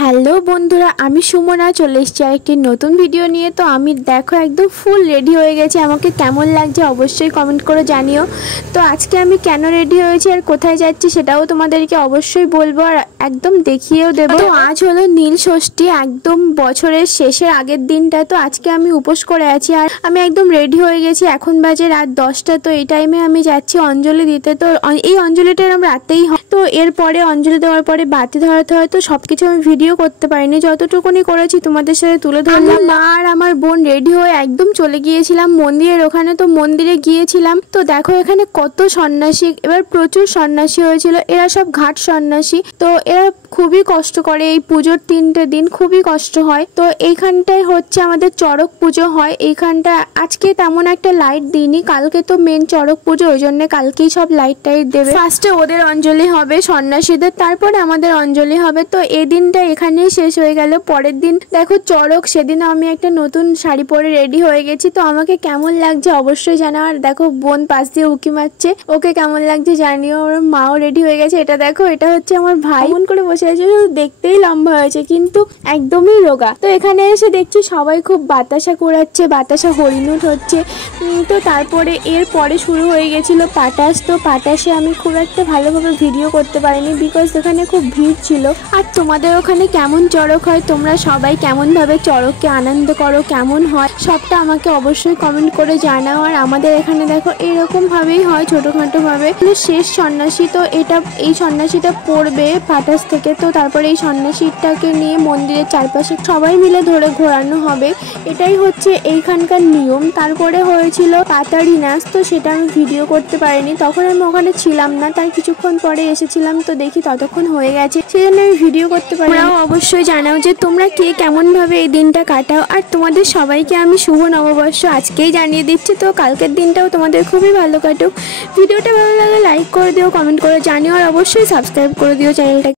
Hello বন্ধুরা, আমি সুমনা চলে এসেছি আরেকটি নতুন ভিডিও নিয়ে। তো আমি দেখো একদম ফুল রেডি হয়ে গেছি। আমাকে কেমন লাগছে অবশ্যই কমেন্ট করে জানিও। তো আজকে আমি কেন রেডি হয়েছি আর কোথায় যাচ্ছি সেটাও তোমাদেরকে অবশ্যই বলবো আর একদম দেখিয়েও দেবো। তো আজ হলো নীল ষষ্ঠী, একদম বছরের শেষের আগের দিনটা। তো আজকে আমি উপোস করে আছি আর আমি একদম রেডি হয়ে গেছি। এখন বাজে রাত 10টা। তো এই টাইমে আমি যাচ্ছি অঞ্জলি দিতে। তো এই অঞ্জলিটা এরকম রাতেই হয়। তো এরপরে অঞ্জলি দেওয়ার পরে বাতি ধরাতে হয়। তো সবকিছু আমি ভিডিও করতে পারিনি, যতটুকুনি করেছি তোমাদের সাথে তুলে ধরলাম। মা আর আমার বোন রেডি হয়ে একদম চলে গিয়েছিলাম মন্দিরের ওখানে। তো মন্দিরে গিয়েছিলাম, তো দেখো এখানে কত সন্ন্যাসী, এবার প্রচুর সন্ন্যাসী হয়েছিল। এরা সব ঘাট সন্ন্যাসী। তো এরা খুবই কষ্ট করে, এই পুজোর 3টে দিন খুবই কষ্ট হয়। তো এইখানটায় হচ্ছে আমাদের চড়ক পুজো হয়। এইখানটা আজকে তেমন একটা লাইট দিইনি, কালকে তো মেন চড়ক পুজো, ওই জন্য কালকেই সব লাইট টাইট দেবে। ফার্স্টে ওদের অঞ্জলি হবে সন্ন্যাসীদের, তারপরে আমাদের অঞ্জলি হবে। তো এই দিনটা এখানেই শেষ হয়ে গেল। পরের দিন দেখো চড়ক, সেদিন আমি একটা নতুন শাড়ি পরে রেডি হয়ে গেছি। তো আমাকে কেমন লাগছে অবশ্যই জানাও। আর দেখো বোন পাশ দিয়ে উকি মারছে, ওকে কেমন লাগছে জানিও। ওর মাও রেডি হয়ে গেছে। এটা দেখো, এটা হচ্ছে আমার ভাই। এমন করে বসে আছে, দেখতেই লম্বা হয়েছে কিন্তু একদমই রোগা। তো এখানে এসে দেখছি সবাই খুব বাতাসা কুড়াচ্ছে, বাতাসা হরিণুট হচ্ছে। তো তারপরে এরপরে শুরু হয়ে গেছিল পাটাস। তো পাটাসে আমি খুব একটা ভালোভাবে ভিডিও করতে পারিনি, বিকজ ওখানে খুব ভিড় ছিল। আর তোমাদের ওখানে কেমন চড়ক হয়, তোমরা সবাই কেমনভাবে চড়ককে আনন্দ করো, কেমন হয় সবটা আমাকে অবশ্যই কমেন্ট করে জানাও। আর আমাদের এখানে দেখো এরকমভাবেই হয়, ছোটোখাটোভাবে। শেষ সন্ন্যাসী, তো এই সন্ন্যাসীটা পড়বে পাটাস থেকে। তো তারপরে এই সন্ন্যাসীটাকে নিয়ে মন্দিরের চারপাশে সবাই মিলে ধরে ঘোরানো হবে। এটাই হচ্ছে এইখানকার নিয়ম। তারপরে হয়েছিল পাতাড়ি নাচ। তো সেটা আমি ভিডিও করতে পারিনি, তখন আমি ওখানে ছিলাম না। তার কিছুক্ষণ পরে এসেছিলাম, তো দেখি ততক্ষণ হয়ে গেছে, সেই জন্য আমি ভিডিও করতে পারি। অবশ্যই জানাও যে তোমরা কে কেমনভাবে এই দিনটা কাটাও। আর তোমাদের সবাইকে আমি শুভ নববর্ষ আজকেই জানিয়ে দিচ্ছি। তো কালকের দিনটাও তোমাদের খুবই ভালো কাটুক। ভিডিওটা ভালো লাগলে লাইক করে দিও, কমেন্ট করে জানিও, আর অবশ্যই সাবস্ক্রাইব করে দিও চ্যানেলটাকে।